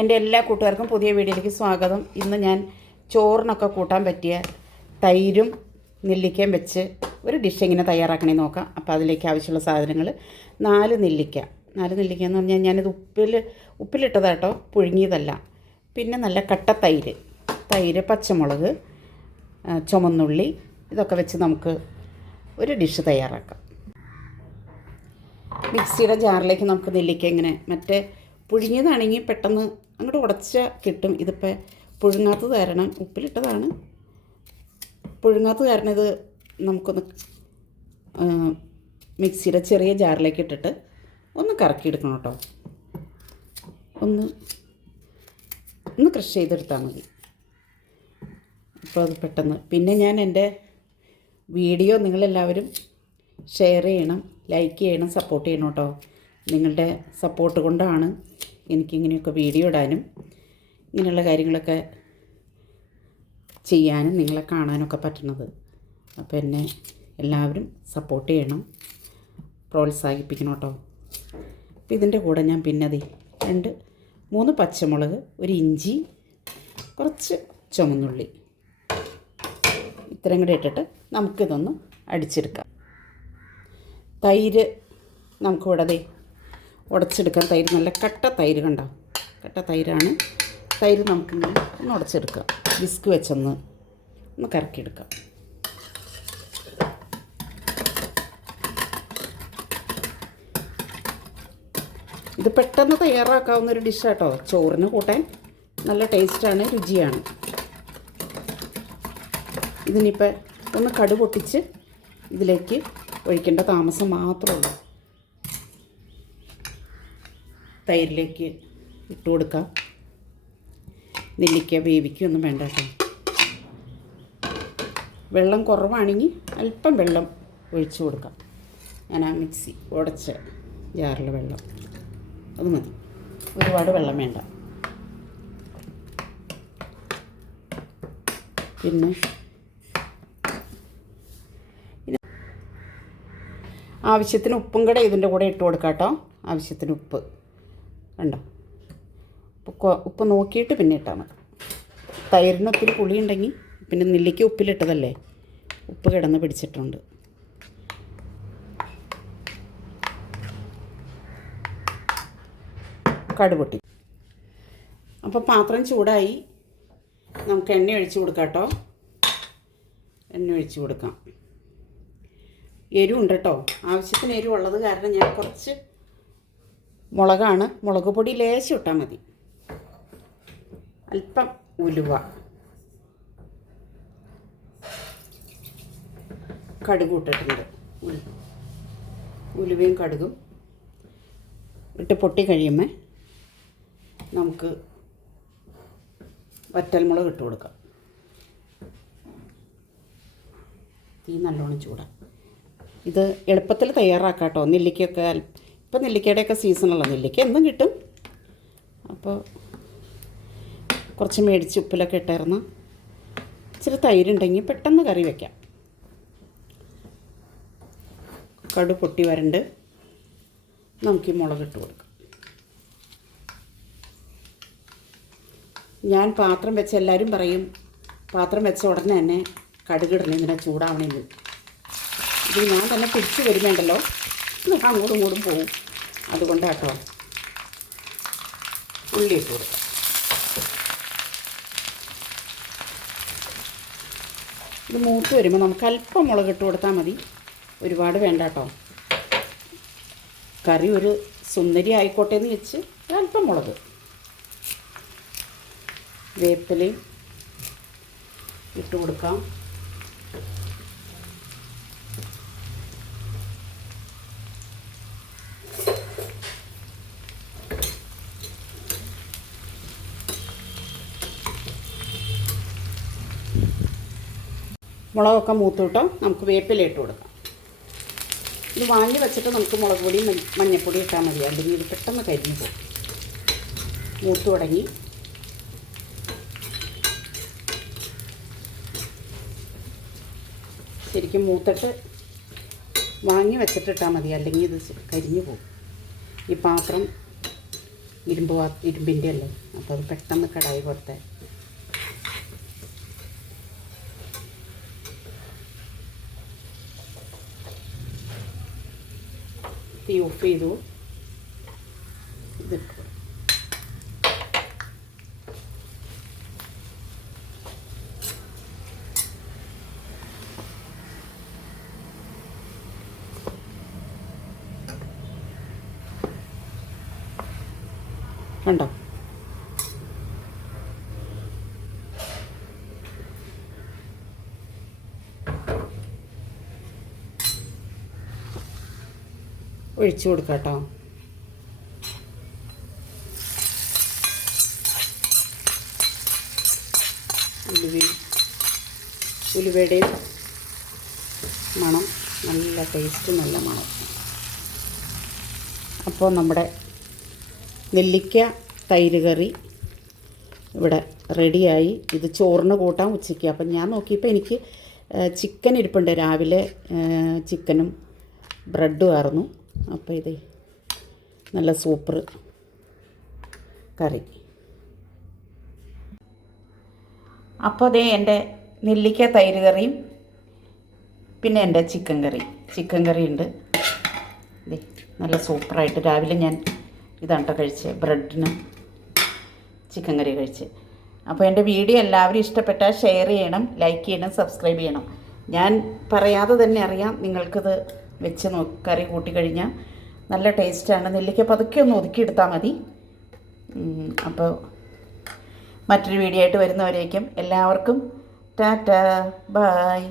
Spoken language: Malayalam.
എൻ്റെ എല്ലാ കൂട്ടുകാർക്കും പുതിയ വീഡിയോയിലേക്ക് സ്വാഗതം. ഇന്ന് ഞാൻ ചോറിനൊക്കെ കൂട്ടാൻ പറ്റിയ തൈരും നെല്ലിക്കയും വെച്ച് ഒരു ഡിഷ് എങ്ങനെ തയ്യാറാക്കണമെന്ന് നോക്കാം. അപ്പോൾ അതിലേക്ക് ആവശ്യമുള്ള സാധനങ്ങൾ 4 നെല്ലിക്ക എന്ന് പറഞ്ഞാൽ ഞാനിത് ഉപ്പിലിട്ടതാട്ടോ, പുഴുങ്ങിയതല്ല. പിന്നെ നല്ല കട്ട തൈര്, പച്ചമുളക്, ചുമന്നുള്ളി, ഇതൊക്കെ വെച്ച് നമുക്ക് ഒരു ഡിഷ് തയ്യാറാക്കാം. മിക്സിയുടെ ജാറിലേക്ക് നമുക്ക് നെല്ലിക്ക ഇങ്ങനെ, മറ്റേ പുഴുങ്ങിയതാണെങ്കിൽ പെട്ടെന്ന് അങ്ങോട്ട് ഉടച്ച കിട്ടും. ഇതിപ്പോൾ പുഴുങ്ങാത്തത് കാരണം, ഉപ്പിലിട്ടതാണ്, പുഴുങ്ങാത്തത് കാരണം ഇത് നമുക്കൊന്ന് മിക്സിയുടെ ചെറിയ ജാറിലേക്ക് ഇട്ടിട്ട് ഒന്ന് കറക്കിയെടുക്കണം കേട്ടോ. ഒന്ന് ക്രഷ് ചെയ്തെടുത്താൽ മതി. അപ്പോൾ അത് പെട്ടെന്ന്. പിന്നെ ഞാൻ എൻ്റെ വീഡിയോ നിങ്ങളെല്ലാവരും ഷെയർ ചെയ്യണം, ലൈക്ക് ചെയ്യണം, സപ്പോർട്ട് ചെയ്യണം കേട്ടോ. നിങ്ങളുടെ സപ്പോർട്ട് കൊണ്ടാണ് എനിക്കിങ്ങനെയൊക്കെ വീഡിയോ ഇടാനും ഇങ്ങനെയുള്ള കാര്യങ്ങളൊക്കെ ചെയ്യാനും നിങ്ങളെ കാണാനൊക്കെ പറ്റുന്നത്. അപ്പോൾ എന്നെ എല്ലാവരും സപ്പോർട്ട് ചെയ്യണം, പ്രോത്സാഹിപ്പിക്കണം കേട്ടോ. അപ്പോൾ ഇതിൻ്റെ കൂടെ ഞാൻ പിന്നെ 3 പച്ചമുളക്, ഒരു ഇഞ്ചി, കുറച്ച് ചുമന്നുള്ളി, ഇത്രയും കൂടെ ഇട്ടിട്ട് നമുക്കിതൊന്ന് അടിച്ചെടുക്കാം. തൈര് നമുക്കിവിടെ ഉടച്ചെടുക്കാം. തൈര് നല്ല കട്ട തൈര്, കണ്ടോ, കട്ട തൈരാണ്. തൈര് നമുക്കിങ്ങനെ ഒന്ന് ഉടച്ചെടുക്കാം. വിസ്ക് വെച്ചൊന്ന് കറക്കിയെടുക്കാം. ഇത് പെട്ടെന്ന് തയ്യാറാക്കാവുന്നൊരു ഡിഷാട്ടോ. ചോറിന് കൂട്ടാൻ നല്ല ടേസ്റ്റാണ്, രുചിയാണ്. ഇതിനിപ്പോൾ ഒന്ന് കടുക് പൊട്ടിച്ച് ഇതിലേക്ക് ഒഴിക്കേണ്ട താമസം മാത്രമേ ഉള്ളൂ. തൈരിലേക്ക് ഇട്ട് കൊടുക്കാം. നെല്ലിക്ക വേവിക്കൊന്നും വേണ്ട കേട്ടോ. വെള്ളം കുറവാണെങ്കിൽ അല്പം വെള്ളം ഒഴിച്ചു കൊടുക്കാം. ഞാൻ ആ മിക്സി ഉടച്ച ജാറിലെ വെള്ളം അത് മതി, ഒരുപാട് വെള്ളം വേണ്ട. പിന്നെ ആവശ്യത്തിന് ഉപ്പും കൂടെ ഇതിൻ്റെ കൂടെ ഇട്ട് കൊടുക്കാം കേട്ടോ. ആവശ്യത്തിന് ഉപ്പ്, കണ്ടോ, ഉപ്പ് നോക്കിയിട്ട് പിന്നെ ഇട്ടാൽ മതി. തൈരിന് ഒത്തിരി പുളിയുണ്ടെങ്കിൽ, പിന്നെ നെല്ലിക്ക ഉപ്പിലിട്ടതല്ലേ, ഉപ്പ് കിടന്ന് പിടിച്ചിട്ടുണ്ട്. കടുക് പൊട്ടി. അപ്പോൾ പാത്രം ചൂടായി, നമുക്ക് എണ്ണ ഒഴിച്ച് കൊടുക്കാം കേട്ടോ. എണ്ണ ഒഴിച്ച് കൊടുക്കാം. എരിവുണ്ട് കേട്ടോ, ആവശ്യത്തിന് എരിവുള്ളത് കാരണം ഞാൻ കുറച്ച് മുളക് പൊടി ലേശം ഇട്ടാൽ മതി. അല്പം ഉലുവ, കടുക് ഇട്ടിട്ടുണ്ട്. ഉലുവയും കടുകും ഇട്ട് പൊട്ടി കഴിയുമ്പോൾ നമുക്ക് വറ്റൽമുളക് ഇട്ട് കൊടുക്കാം. തീ നല്ലോണം ചൂടാം. ഇത് എളുപ്പത്തിൽ തയ്യാറാക്കാം കേട്ടോ. നെല്ലിക്കയൊക്കെ ഇപ്പം നെല്ലിക്കയുടെയൊക്കെ സീസണുള്ള നെല്ലിക്ക എന്നും കിട്ടും. അപ്പോൾ കുറച്ച് മേടിച്ച് ഉപ്പിലൊക്കെ ഇട്ടായിരുന്നു. ഇച്ചിരി തൈരുണ്ടെങ്കിൽ പെട്ടെന്ന് കറി വയ്ക്കാം. കടുക് പൊട്ടി വരണ്ട്, നമുക്ക് ഈ മുളകിട്ട് കൊടുക്കാം. ഞാൻ പാത്രം വെച്ച്, എല്ലാവരും പറയും പാത്രം വെച്ച ഉടനെ തന്നെ കടുകിടണം, ഇങ്ങനെ ചൂടാവണമെങ്കിൽ. ഇത് ഞാൻ തന്നെ പിടിച്ച് വരുന്നുണ്ടല്ലോ, അങ്ങോട്ടും ഇങ്ങോട്ടും പോവും. അതുകൊണ്ടാട്ടോ. ഉള്ളി ഇട്ട് കൊടുക്കാം. ഇത് മൂത്ത് വരുമ്പോൾ നമുക്ക് അല്പം മുളക് ഇട്ട് കൊടുത്താൽ മതി, ഒരുപാട് വേണ്ട കേട്ടോ. കറി ഒരു സുന്ദരി ആയിക്കോട്ടെ എന്ന് വെച്ച് അല്പം മുളക്. വേപ്പിലയും ഇട്ട് കൊടുക്കാം. മുളകൊക്കെ മൂത്ത് കിട്ടോ, നമുക്ക് വേപ്പില ഇട്ട് കൊടുക്കാം. ഇത് വാങ്ങി വെച്ചിട്ട് നമുക്ക് മുളക് പൊടിയും മഞ്ഞൾപ്പൊടി ഇട്ടാൽ മതി, അല്ലെങ്കിൽ ഇത് പെട്ടെന്ന് കരിഞ്ഞു പോകും. മൂത്ത് തുടങ്ങി. ശരിക്കും മൂത്തിട്ട് വാങ്ങി വെച്ചിട്ടിട്ടാൽ മതി, അല്ലെങ്കിൽ ഇത് കരിഞ്ഞു പോകും. ഈ പാത്രം ഇരുമ്പിൻ്റെ അല്ലേ, അപ്പോൾ അത് പെട്ടെന്ന് കടായി പുറത്തെ. തീ ഓഫ് ചെയ്തു. ഇത് കണ്ടോ, ഒഴിച്ചു കൊടുക്കാം കേട്ടോ. ഉലുവയുടെയും മണം നല്ല ടേസ്റ്റ്, നല്ല മണം. അപ്പോൾ നമ്മുടെ നെല്ലിക്ക തൈര് കറി ഇവിടെ റെഡിയായി. ഇത് ചോറിന് കൂട്ടാൻ ഉച്ചയ്ക്ക്. അപ്പം ഞാൻ നോക്കിയപ്പോൾ എനിക്ക് ചിക്കൻ ഇരിപ്പുണ്ട്. രാവിലെ ചിക്കനും ബ്രെഡും ആയിരുന്നു. അപ്പോൾ ഇത് നല്ല സൂപ്പർ കറി. അപ്പോൾ അതേ എൻ്റെ നെല്ലിക്ക തൈര് കറിയും പിന്നെ എൻ്റെ ചിക്കൻ കറി ഉണ്ട്. ഇതേ നല്ല സൂപ്പറായിട്ട് രാവിലെ ഞാൻ ഇതാണ് കേട്ടോ കഴിച്ച്, ബ്രെഡിനും ചിക്കൻ കറി കഴിച്ച്. അപ്പോൾ എൻ്റെ വീഡിയോ എല്ലാവരും ഇഷ്ടപ്പെട്ടാൽ ഷെയർ ചെയ്യണം, ലൈക്ക് ചെയ്യണം, സബ്സ്ക്രൈബ് ചെയ്യണം. ഞാൻ പറയാതെ തന്നെ അറിയാം നിങ്ങൾക്കിത് വെച്ച് കറി കൂട്ടിക്കഴിഞ്ഞാൽ നല്ല ടേസ്റ്റാണ്. നെല്ലിക്ക പതുക്കെ ഒന്ന് ഒതുക്കിയെടുത്താൽ മതി. അപ്പോൾ മറ്റൊരു വീഡിയോ ആയിട്ട് വരുന്നവരേക്കും എല്ലാവർക്കും ടാറ്റാ, ബായ്.